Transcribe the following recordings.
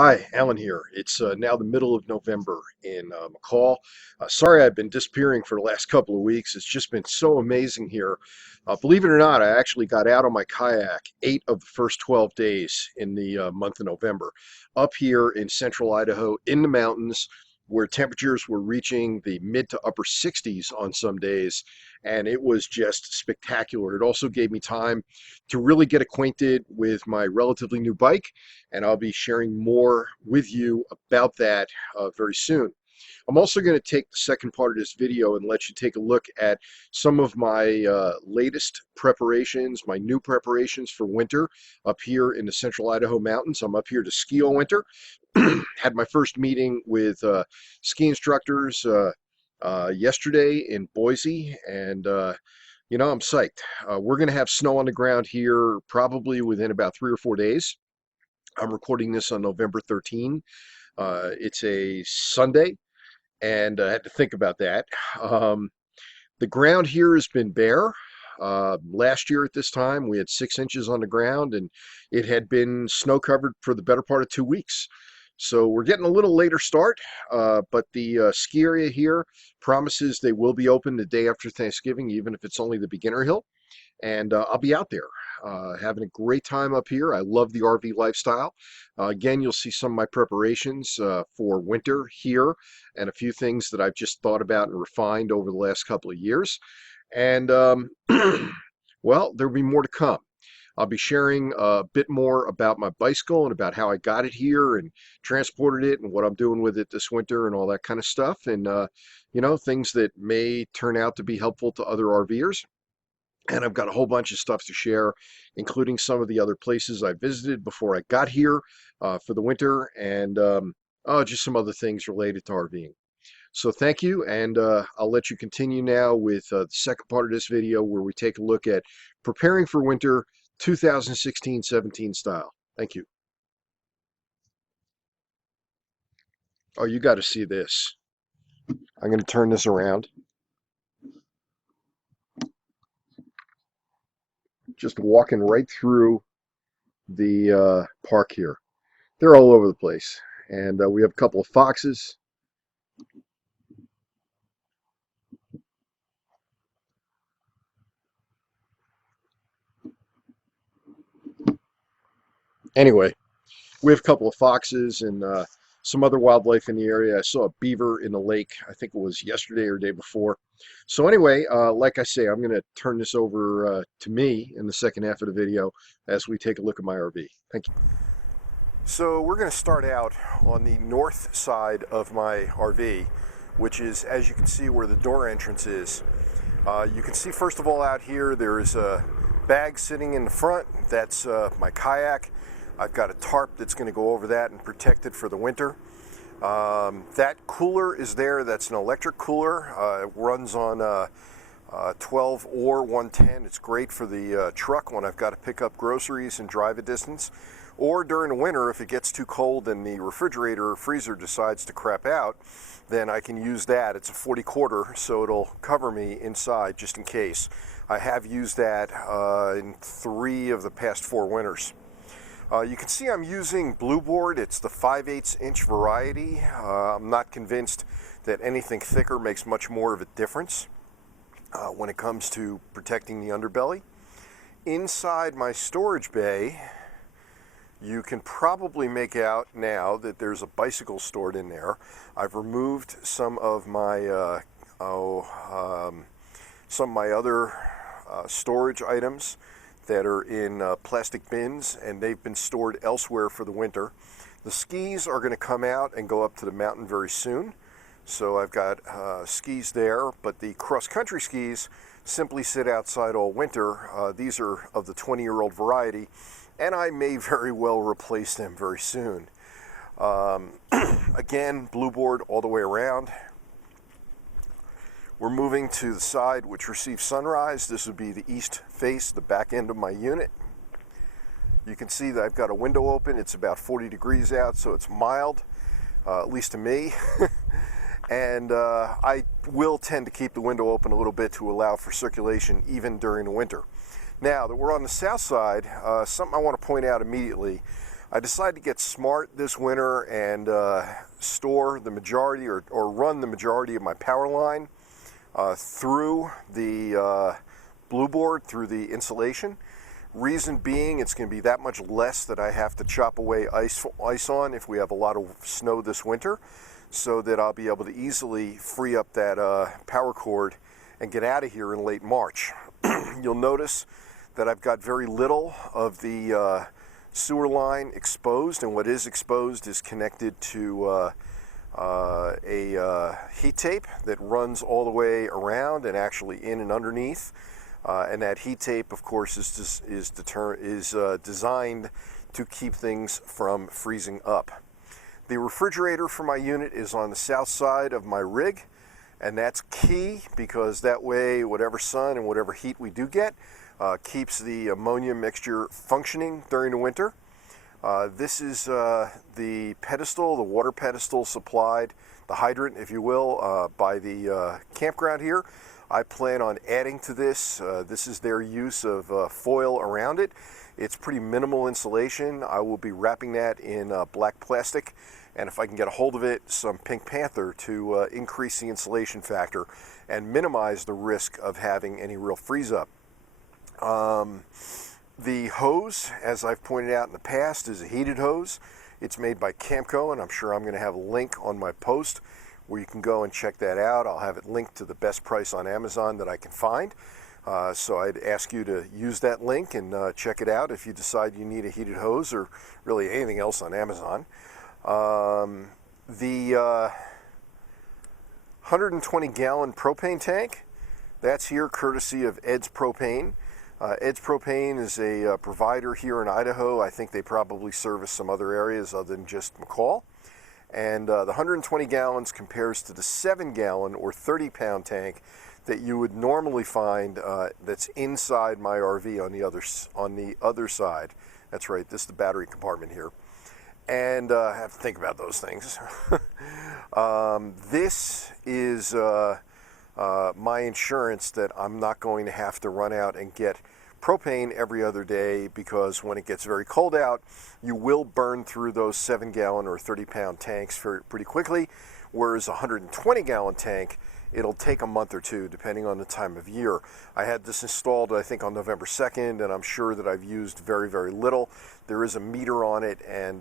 Hi, Alan here. It's now the middle of November in McCall. Sorry I've been disappearing for the last couple of weeks. It's just been so amazing here. Believe it or not, I actually got out on my kayak 8 of the first 12 days in the month of November up here in central Idaho in the mountains where temperatures were reaching the mid to upper 60s on some days. And it was just spectacular. It also gave me time to really get acquainted with my relatively new bike, and I'll be sharing more with you about that very soon. I'm also going to take the second part of this video and let you take a look at some of my latest preparations, my new preparations for winter up here in the central Idaho mountains. I'm up here to ski all winter. Had my first meeting with ski instructors yesterday in Boise, and I'm psyched. We're going to have snow on the ground here probably within about 3 or 4 days. I'm recording this on November 13. It's a Sunday, and I had to think about that. Um, the ground here has been bare. Last year at this time, we had 6 inches on the ground, and it had been snow covered for the better part of 2 weeks. So we're getting a little later start, but the ski area here promises they will be open the day after Thanksgiving, even if it's only the beginner hill. And I'll be out there having a great time up here. I love the RV lifestyle. Again, you'll see some of my preparations for winter here and a few things that I've just thought about and refined over the last couple of years. And well, there'll be more to come. I'll be sharing a bit more about my bicycle and about how I got it here and transported it and what I'm doing with it this winter and all that kind of stuff. And, things that may turn out to be helpful to other RVers. And I've got a whole bunch of stuff to share, including some of the other places I visited before I got here for the winter, and just some other things related to RVing. So thank you, and I'll let you continue now with the second part of this video where we take a look at preparing for winter 2016-17 style. Thank you. Oh, you got to see this. I'm going to turn this around. Just walking right through the park here. They're all over the place. And we have a couple of foxes. Anyway, we have a couple of foxes and some other wildlife in the area. I saw a beaver in the lake. I think it was yesterday or day before. So anyway, like I say, I'm going to turn this over to me in the second half of the video as we take a look at my RV. Thank you. So we're going to start out on the north side of my RV, which is, as you can see, where the door entrance is. You can see, first of all, out here, there is a bag sitting in the front. That's my kayak. I've got a tarp that's going to go over that and protect it for the winter. That cooler is there. That's an electric cooler. It runs on 12 or 110. It's great for the truck when I've got to pick up groceries and drive a distance. Or during the winter, if it gets too cold and the refrigerator or freezer decides to crap out, then I can use that. It's a 40 quarter, so it'll cover me inside just in case. I have used that in 3 of the past 4 winters. You can see I'm using blue board. It's the 5/8 inch variety. I'm not convinced that anything thicker makes much more of a difference when it comes to protecting the underbelly. Inside my storage bay, you can probably make out now that there's a bicycle stored in there. I've removed some of my other storage items that are in plastic bins, and they've been stored elsewhere for the winter. The skis are going to come out and go up to the mountain very soon, so I've got skis there, but the cross-country skis simply sit outside all winter. These are of the 20-year-old variety, and I may very well replace them very soon. Again, blue board all the way around. We're moving to the side which receives sunrise. This would be the east face, the back end of my unit. You can see that I've got a window open. It's about 40 degrees out, so it's mild, at least to me. And I will tend to keep the window open a little bit to allow for circulation even during the winter. Now that we're on the south side, something I want to point out immediately. I decided to get smart this winter and store the majority or run the majority of my power line through the blue board, through the insulation. Reason being, it's going to be that much less that I have to chop away ice on if we have a lot of snow this winter, so that I'll be able to easily free up that power cord and get out of here in late March. You'll notice that I've got very little of the sewer line exposed, and what is exposed is connected to a heat tape that runs all the way around and actually in and underneath. And that heat tape, of course, is designed to keep things from freezing up. The refrigerator for my unit is on the south side of my rig, and that's key because that way whatever sun and whatever heat we do get keeps the ammonia mixture functioning during the winter. This is the pedestal, the water pedestal supplied, the hydrant, if you will, by the campground here. I plan on adding to this. This is their use of foil around it. It's pretty minimal insulation. I will be wrapping that in black plastic, and if I can get a hold of it, some Pink Panther to increase the insulation factor and minimize the risk of having any real freeze up. The hose, as I've pointed out in the past, is a heated hose. It's made by Camco, and I'm sure I'm going to have a link on my post where you can go and check that out. I'll have it linked to the best price on Amazon that I can find. So I'd ask you to use that link and check it out if you decide you need a heated hose or really anything else on Amazon. The 120-gallon propane tank, that's here courtesy of Ed's Propane. Ed's Propane is a provider here in Idaho. I think they probably service some other areas other than just McCall. And the 120 gallons compares to the 7-gallon or 30-pound tank that you would normally find that's inside my RV on the other side. That's right, this is the battery compartment here. And I have to think about those things. This is my insurance that I'm not going to have to run out and get propane every other day, because when it gets very cold out, you will burn through those 7-gallon or 30-pound tanks pretty quickly, whereas a 120-gallon tank, it'll take a month or two depending on the time of year. I had this installed, I think, on November 2nd, and I'm sure that I've used very, very little. There is a meter on it, and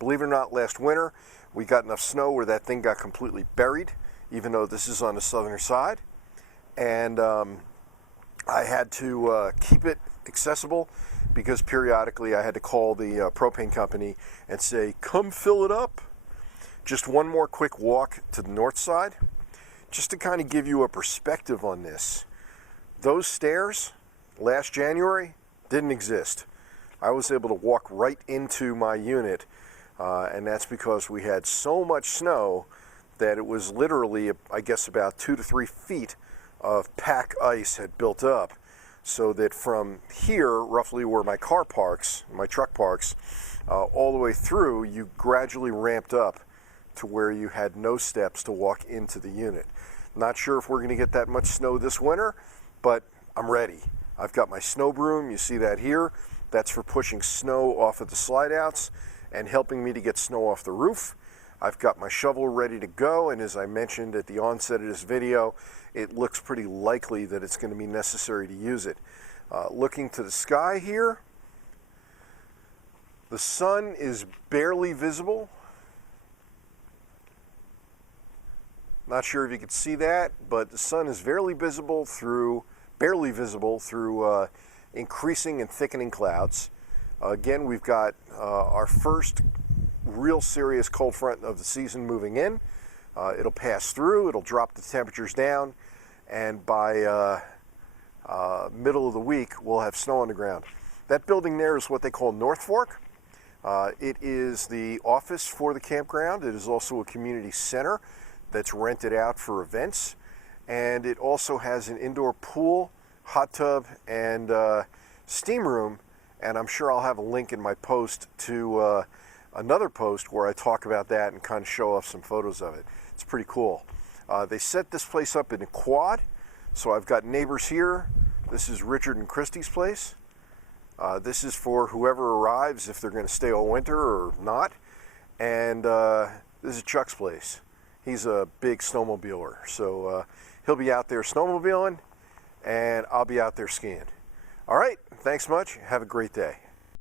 believe it or not, last winter we got enough snow where that thing got completely buried, even though this is on the southern side, and I had to keep it accessible because periodically I had to call the propane company and say, come fill it up. Just one more quick walk to the north side, just to kind of give you a perspective on this. Those stairs last January didn't exist. I was able to walk right into my unit, and that's because we had so much snow that it was literally, I guess, about 2 to 3 feet of pack ice had built up, so that from here, roughly where my car parks, my truck parks, all the way through, you gradually ramped up to where you had no steps to walk into the unit. Not sure if we're going to get that much snow this winter, but I'm ready. I've got my snow broom, you see that here. That's for pushing snow off of the slide outs and helping me to get snow off the roof. I've got my shovel ready to go, and as I mentioned at the onset of this video, it looks pretty likely that it's going to be necessary to use it. Looking to the sky here, the sun is barely visible. Not sure if you can see that, but the sun is barely visible through increasing and thickening clouds. Again, we've got our first real serious cold front of the season moving in. It'll pass through, it'll drop the temperatures down, and by middle of the week, we'll have snow on the ground. That building there is what they call North Fork. It is the office for the campground. It is also a community center that's rented out for events, and it also has an indoor pool, hot tub, and steam room, and I'm sure I'll have a link in my post to another post where I talk about that and kind of show off some photos of it. It's pretty cool. They set this place up in a quad, so I've got neighbors here. This is Richard and Christy's place. This is for whoever arrives, if they're going to stay all winter or not. And this is Chuck's place. He's a big snowmobiler, so he'll be out there snowmobiling, and I'll be out there skiing. All right, thanks much. Have a great day.